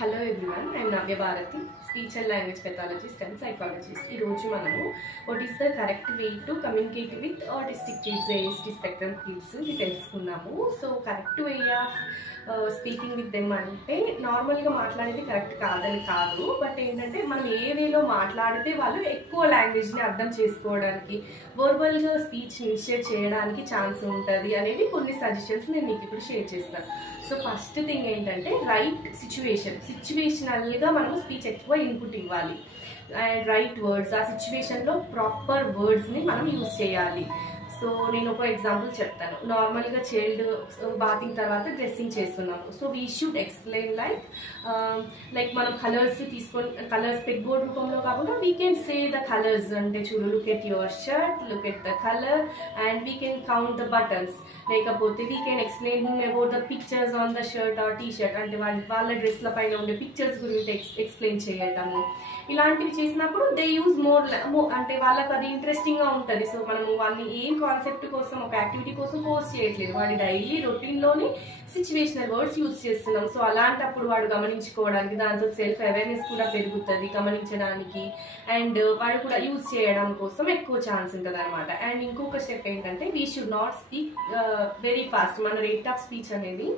Hello everyone, I am Navya Bharati, speech and language pathologist and psychologist. Ee roju manamu what is the correct way to communicate with autistic kids, ASD spectrum kids ఇది తెలుసుకున్నాము. So correct way of speaking with them అంటే నార్మల్గా మాట్లాడేది correct కాదని కాదు, but ఏంటంటే మనం ఏ వేలో మాట్లాడితే వాళ్ళు ఎక్కువ లాంగ్వేజ్ని అర్థం చేసుకోవడానికి, వర్బల్గా స్పీచ్ ఇనిషియేట్ చేయడానికి ఛాన్స్ ఉంటుంది అనేది కొన్ని సజెషన్స్ నేను మీకు ఇప్పుడు షేర్ చేస్తాను. సో ఫస్ట్ థింగ్ ఏంటంటే రైట్ సిచ్యువేషనల్గా మనం స్పీచ్ ఎక్కువ ఇన్పుట్ ఇవ్వాలి అండ్ రైట్ వర్డ్స్, ఆ సిచ్యువేషన్లో ప్రాపర్ వర్డ్స్ని మనం యూజ్ చేయాలి. సో నేను ఒక ఎగ్జాంపుల్ చెప్తాను. నార్మల్గా చైల్డ్ బాతింగ్ తర్వాత డ్రెస్సింగ్ చేస్తున్నాము. So we should explain like మనం కలర్స్ తీసుకొని, కలర్స్ పెగ్ బోర్డ్ రూపంలో కాకుండా we can say the colours. అంటే చూడు, look at your shirt, look at the colour and we can count the buttons. లేకపోతే we can explain him about the pictures on the shirt or T shirt, అంటే వాళ్ళ డ్రెస్ల పైన ఉండే pictures గురించి explain చేయటము. ఇలాంటివి చేసినప్పుడు దే యూజ్ మోర్, అంటే వాళ్ళకి అది ఇంట్రెస్టింగ్గా ఉంటుంది. సో మనము వాళ్ళని ఏం కాన్సెప్ట్ కోసం, ఒక యాక్టివిటీ కోసం ఫోర్స్ చేయట్లేదు, వాడి డైలీ రొటీన్లోని సిచ్యువేషనల్ వర్డ్స్ యూజ్ చేస్తున్నాం. సో అలాంటప్పుడు వాడు గమనించుకోవడానికి, దాంతో సెల్ఫ్ అవేర్నెస్ కూడా పెరుగుతుంది గమనించడానికి, అండ్ వాడు కూడా యూజ్ చేయడం కోసం ఎక్కువ ఛాన్స్ ఉంటుంది అనమాట. అండ్ ఇంకొక స్టెప్ ఏంటంటే we should not speak very fast. మన రేట్ ఆఫ్ స్పీచ్ అనేది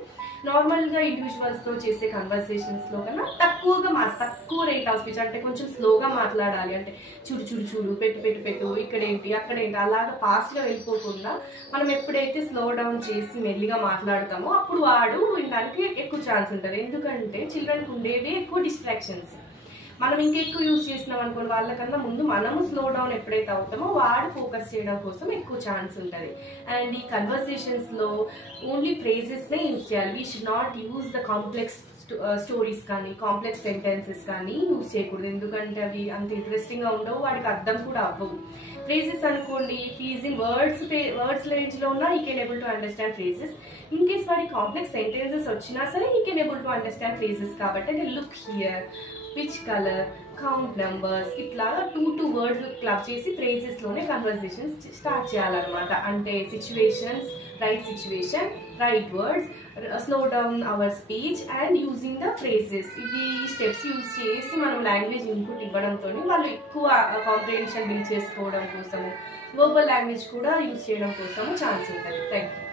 నార్మల్గా ఇండివిజువల్స్తో చేసే కన్వర్సేషన్స్లో కన్నా తక్కువ రేట్ ఆఫ్ స్పీచ్, అంటే కొంచెం స్లోగా మాట్లాడాలి. అంటే చూడు చూడు చూడు, పెట్టు ఇక్కడేంటి అక్కడేంటి అలాగా ఫాస్ట్గా వెళ్ళిపోకుండా మనం ఎప్పుడైతే స్లో డౌన్ చేసి మెల్లిగా మాట్లాడతామో అప్పుడు వాడు వినడానికి ఎక్కువ ఛాన్స్ ఉంటుంది. ఎందుకంటే చిల్డ్రన్కి ఉండేవి ఎక్కువ డిస్ట్రాక్షన్స్. మనం ఇంకెక్కువ యూజ్ చేసినాం అనుకోండి, వాళ్ళకన్నా ముందు మనము స్లో డౌన్ ఎప్పుడైతే అవుతామో వాడు ఫోకస్ చేయడం కోసం ఎక్కువ ఛాన్స్ ఉంటుంది. అండ్ ఈ కన్వర్సేషన్స్లో ఓన్లీ ఫ్రేజెస్నే యూజ్ చేయాలి. We should not use the complex stories కానీ కాంప్లెక్స్ సెంటెన్సెస్ కానీ యూజ్ చేయకూడదు. ఎందుకంటే అవి అంత ఇంట్రెస్టింగ్గా ఉండవు, వాడికి అర్థం కూడా అవ్వవు. ఫ్రేజెస్ అనుకోండి, ఈజ్ ఇన్ వర్డ్స్ రేంజ్లో ఉన్నా ఈ can able to understand phrases. In case వాడి కాంప్లెక్స్ సెంటెన్సెస్ వచ్చినా సరే ఈ can able to understand phrases. కాబట్టి అంటే look here, which colour, count numbers, ఇట్లాగా టూ వర్డ్స్ క్లబ్ చేసి ఫ్రేజెస్లోనే కన్వర్సేషన్స్ స్టార్ట్ చేయాలన్నమాట. అంటే situations, right situation, right words, slow down our speech and using the phrases. ఇవి స్టెప్స్ యూజ్ చేసి మనం లాంగ్వేజ్ ఇన్పుట్ ఇవ్వడంతో వాళ్ళు ఎక్కువ కాంప్రిహెన్షన్ బిల్డ్ చేసుకోవడం కోసము, వర్బల్ లాంగ్వేజ్ కూడా యూజ్ చేయడం కోసము ఛాన్స్ ఉంటుంది. Thank you.